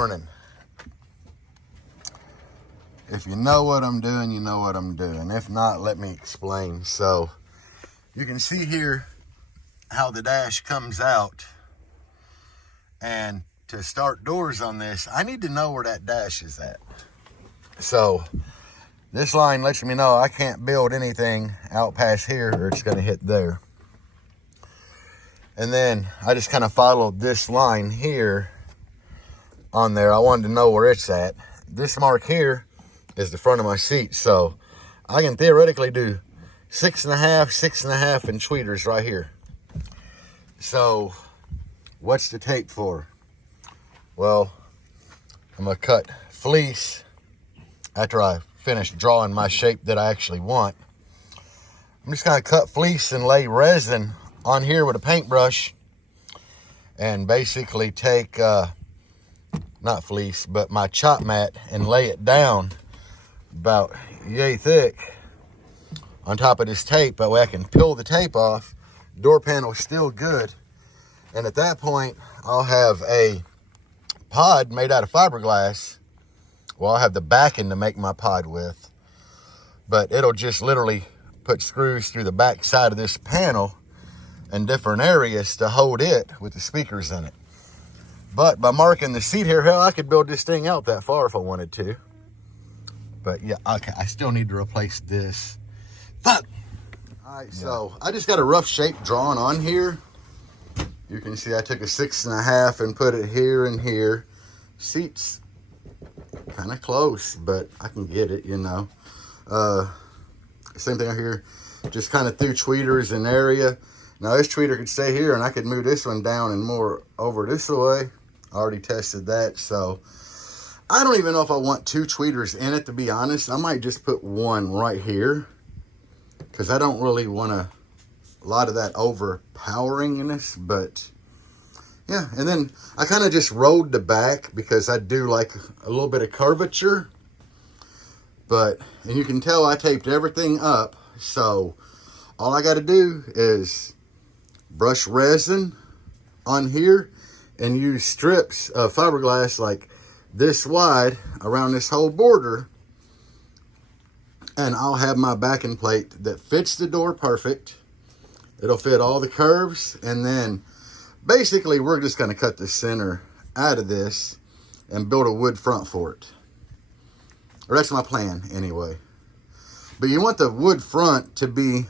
morning. If you know what I'm doing, you know what I'm doing. If not, let me explain. So you can see here how the dash comes out. And to start doors on this, I need to know where that dash is at. So this line lets me know I can't build anything out past here or it's going to hit there. And then I just kind of followed this line here on there. I wanted to know where it's at. This mark here is the front of my seat. So I can theoretically do 6.5 inch tweeters right here. So what's the tape for? Well, I'm gonna cut fleece after I finish drawing my shape that I actually want. I'm just gonna cut fleece and lay resin on here with a paintbrush and basically take, not fleece, but my chop mat and lay it down about yay thick on top of this tape. That way I can peel the tape off. Door panel is still good. And at that point, I'll have a pod made out of fiberglass. Well, I'll have the backing to make my pod with. But it'll just literally put screws through the back side of this panel in different areas to hold it with the speakers in it. But by marking the seat here, hell, I could build this thing out that far if I wanted to. But yeah, okay, I still need to replace this. Fuck! Alright, so I just got a rough shape drawn on here. You can see I took a 6.5 and put it here and here. Seat's kind of close, but I can get it, you know. Same thing out here. Just kind of threw tweeters in area. Now this tweeter could stay here and I could move this one down and more over this way. I already tested that, so I don't even know if I want 2 tweeters in it, to be honest. I might just put one right here because I don't really want a lot of that overpoweringness, but yeah. And then I kind of just rolled the back because I do like a little bit of curvature, and you can tell I taped everything up. So all I got to do is brush resin on here and use strips of fiberglass like this wide around this whole border, and I'll have my backing plate that fits the door perfect. It'll fit all the curves, and then basically we're just going to cut the center out of this and build a wood front for it. Or that's my plan anyway. But you want the wood front to be,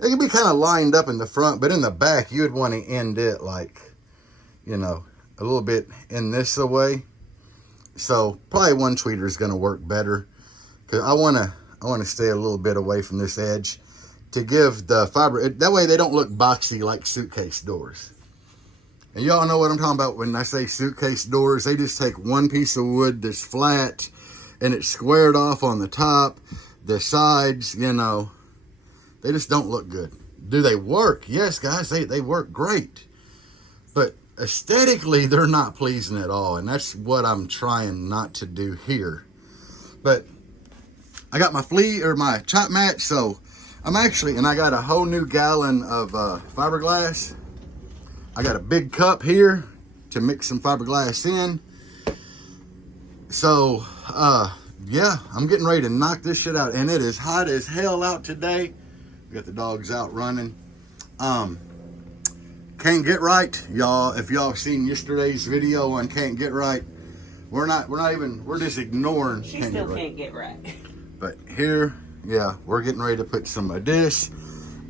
it can be kind of lined up in the front, but in the back you would want to end it like, you know, a little bit in this way. So probably one tweeter is going to work better because I want to stay a little bit away from this edge to give the fiber, that way they don't look boxy like suitcase doors. And y'all know what I'm talking about when I say suitcase doors. They just take one piece of wood that's flat and it's squared off on the top, the sides, you know, they just don't look good. Do they work? Yes, guys, they work great. But aesthetically, they're not pleasing at all. And that's what I'm trying not to do here. But I got my chop mat, so I'm actually, and I got a whole new gallon of fiberglass. I got a big cup here to mix some fiberglass in. So, yeah, I'm getting ready to knock this shit out. And it is hot as hell out today. We got the dogs out running. Can't Get Right, y'all. If y'all seen yesterday's video on Can't Get Right, we're just ignoring She still can't get right. But here, yeah, we're getting ready to put some of this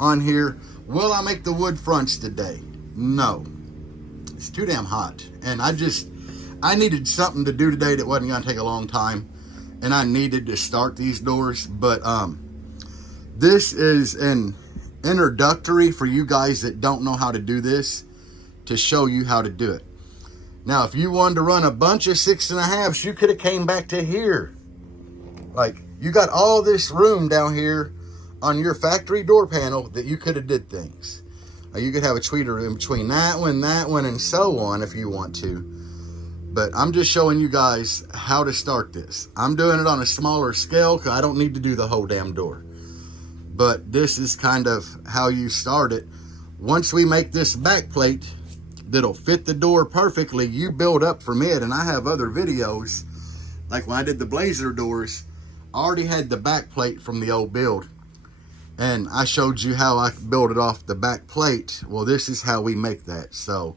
on here. Will I make the wood fronts today? No. It's too damn hot. And I needed something to do today that wasn't going to take a long time. And I needed to start these doors. But this is an introductory for you guys that don't know how to do this, to show you how to do it. Now, if you wanted to run a bunch of 6.5s, you could have came back to here. Like, you got all this room down here on your factory door panel that you could have did things. You could have a tweeter in between that one, and so on if you want to. But I'm just showing you guys how to start this. I'm doing it on a smaller scale because I don't need to do the whole damn door. But this is kind of how you start it. Once we make this back plate, that'll fit the door perfectly, you build up from it. And I have other videos, like when I did the Blazer doors, I already had the back plate from the old build. And I showed you how I built it off the back plate. Well, this is how we make that. So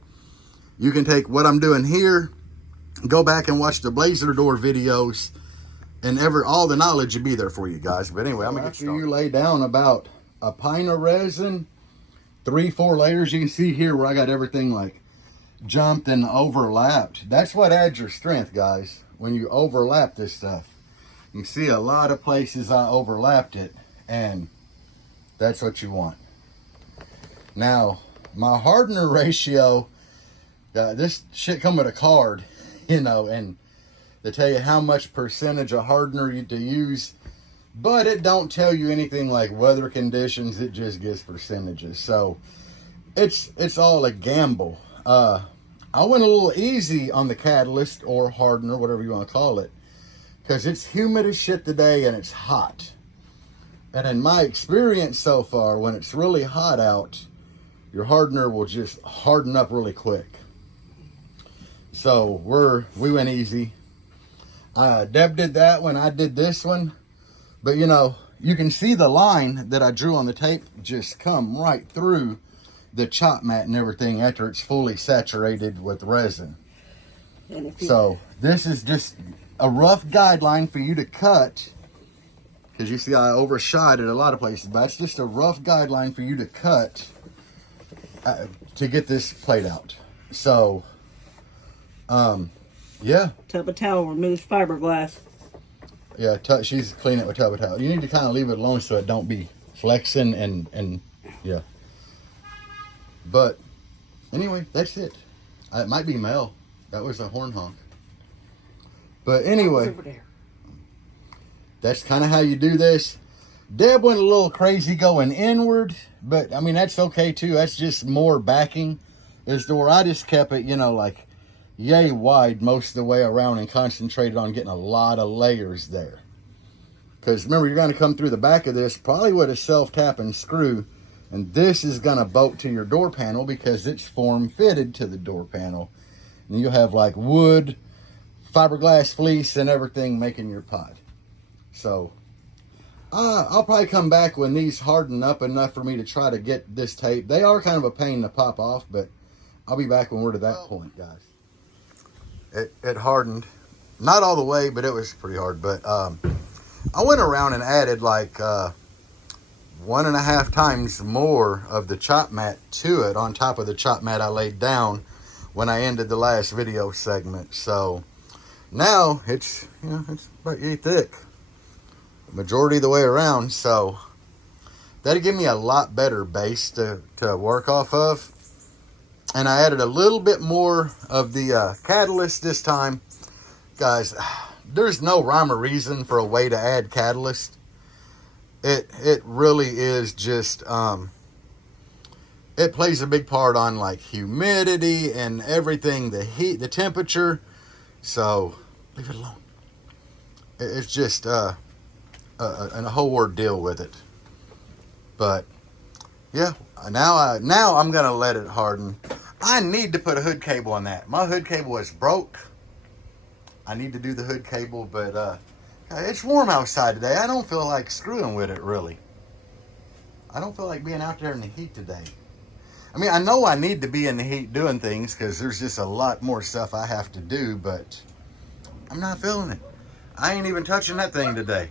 you can take what I'm doing here, go back and watch the Blazer door videos, and all the knowledge will be there for you guys. But anyway, I'm gonna get started. After you lay down about a pint of resin, 3-4 layers, you can see here where I got everything like jumped and overlapped. That's what adds your strength, guys, when you overlap this stuff. You see a lot of places I overlapped it, and that's what you want. Now, my hardener ratio, this shit come with a card, you know, and they tell you how much percentage of hardener to use, but it don't tell you anything like weather conditions. It just gives percentages. So it's all a gamble. I went a little easy on the catalyst or hardener, whatever you want to call it, because it's humid as shit today and it's hot. And in my experience so far, when it's really hot out, your hardener will just harden up really quick. So we went easy. Deb did that one, I did this one. But you know, you can see the line that I drew on the tape just come right through the chop mat and everything after it's fully saturated with resin. So this is just a rough guideline for you to cut, because you see I overshot it a lot of places, but it's just a rough guideline for you to cut to get this plate out. So, yeah. Tub of towel removes fiberglass. Yeah, she's cleaning it with tub of towel. You need to kind of leave it alone so it don't be flexing and yeah. But anyway, that's it. It might be Mel. That was a horn honk. But anyway, that's kind of how you do this. Deb went a little crazy going inward, but I mean, that's okay too. That's just more backing this door. I just kept it, you know, like yay wide most of the way around and concentrated on getting a lot of layers there. Because remember, you're going to come through the back of this probably with a self-tapping screw, and this is going to bolt to your door panel because it's form fitted to the door panel. And you'll have like wood, fiberglass fleece, and everything making your pod. So I'll probably come back when these harden up enough for me to try to get this tape. They are kind of a pain to pop off, but I'll be back when we're to that point, guys. It hardened, not all the way, but it was pretty hard. But I went around and added like 1.5 times more of the chop mat to it on top of the chop mat I laid down when I ended the last video segment. So now it's, you know, it's about yay thick majority of the way around. So that'll give me a lot better base to work off of. And I added a little bit more of the catalyst this time. Guys, there's no rhyme or reason for a way to add catalyst. It really is just, it plays a big part on like humidity and everything, the heat, the temperature. So leave it alone. It's just a whole ordeal with it. But yeah, now I'm gonna let it harden. I need to put a hood cable on that. My hood cable is broke. I need to do the hood cable, but it's warm outside today. I don't feel like screwing with it, really. I don't feel like being out there in the heat today. I mean, I know I need to be in the heat doing things because there's just a lot more stuff I have to do, but I'm not feeling it. I ain't even touching that thing today.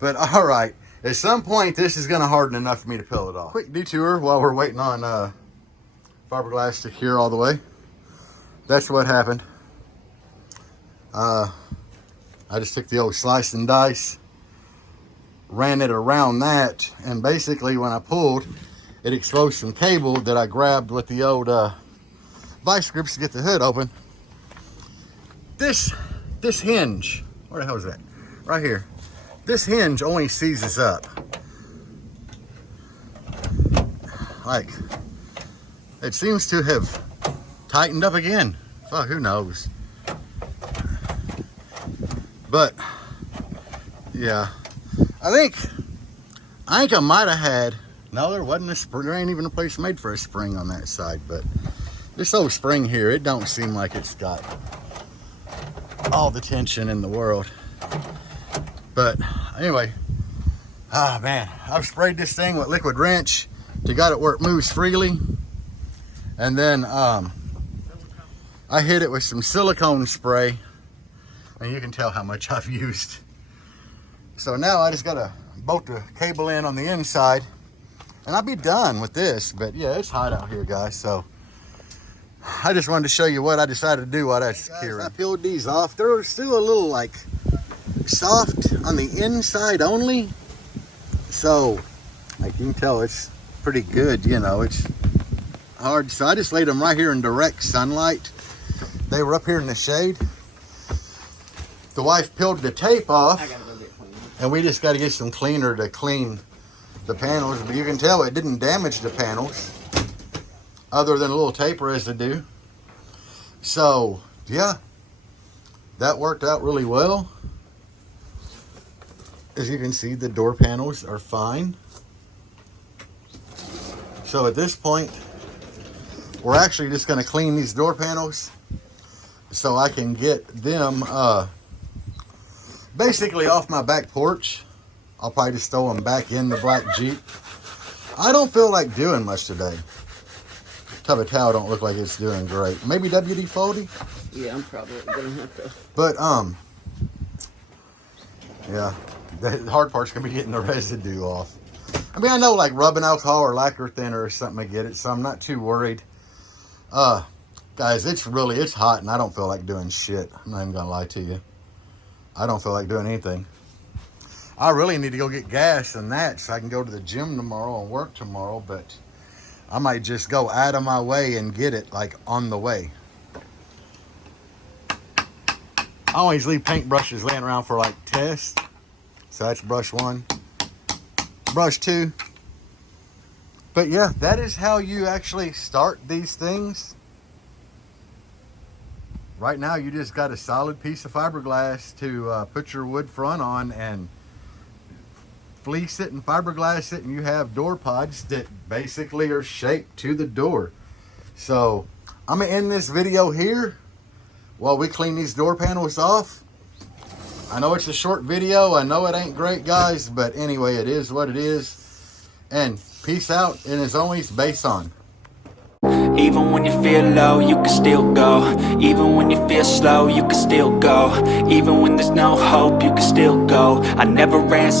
But all right, at some point, this is going to harden enough for me to peel it off. Quick detour while we're waiting on fiberglass to cure all the way. That's what happened. I just took the old slice and dice, ran it around that, and basically when I pulled, it exposed some cable that I grabbed with the old vice grips to get the hood open. This hinge, where the hell is that? Right here. This hinge only seizes up. Like, it seems to have tightened up again. Fuck, who knows? But yeah, I think I might have had, no, there wasn't a spring. There ain't even a place made for a spring on that side, but This old spring here, it don't seem like it's got all the tension in the world. But anyway, man, I've sprayed this thing with liquid wrench to get it where it moves freely. And then I hit it with some silicone spray, and you can tell how much I've used. So now I just gotta bolt the cable in on the inside, and I'll be done with this. But yeah, it's hot out here, guys, so I just wanted to show you what I decided to do while that's securing. I peeled these off. They're still a little like soft on the inside only, so like you can tell it's pretty good, you know, it's hard. So I just laid them right here in direct sunlight. They were up here in the shade. The wife peeled the tape off, and we just got to get some cleaner to clean the panels. But you can tell it didn't damage the panels, other than a little tape residue. So yeah, that worked out really well. As you can see, the door panels are fine. So at this point, we're actually just going to clean these door panels so I can get them basically off my back porch. I'll probably just throw them back in the black Jeep. I don't feel like doing much today. Tub of towel don't look like it's doing great. Maybe WD-40? Yeah, I'm probably gonna have to. But yeah, the hard part's gonna be getting the residue off. I mean, I know like rubbing alcohol or lacquer thinner or something to get it, so I'm not too worried. Guys, it's hot, and I don't feel like doing shit. I'm not even gonna lie to you. I don't feel like doing anything. I really need to go get gas and that so I can go to the gym tomorrow and work tomorrow, but I might just go out of my way and get it like on the way. I always leave paintbrushes laying around for like tests. So that's brush 1, brush 2. But yeah, that is how you actually start these things. Right now, you just got a solid piece of fiberglass to put your wood front on and fleece it and fiberglass it, and you have door pods that basically are shaped to the door. So I'm gonna end this video here while we clean these door panels off. I know it's a short video. I know it ain't great, guys, but anyway, it is what it is. And peace out, and as always, bass on. Even when you feel low, you can still go. Even when you feel slow, you can still go. Even when there's no hope, you can still go. I never ran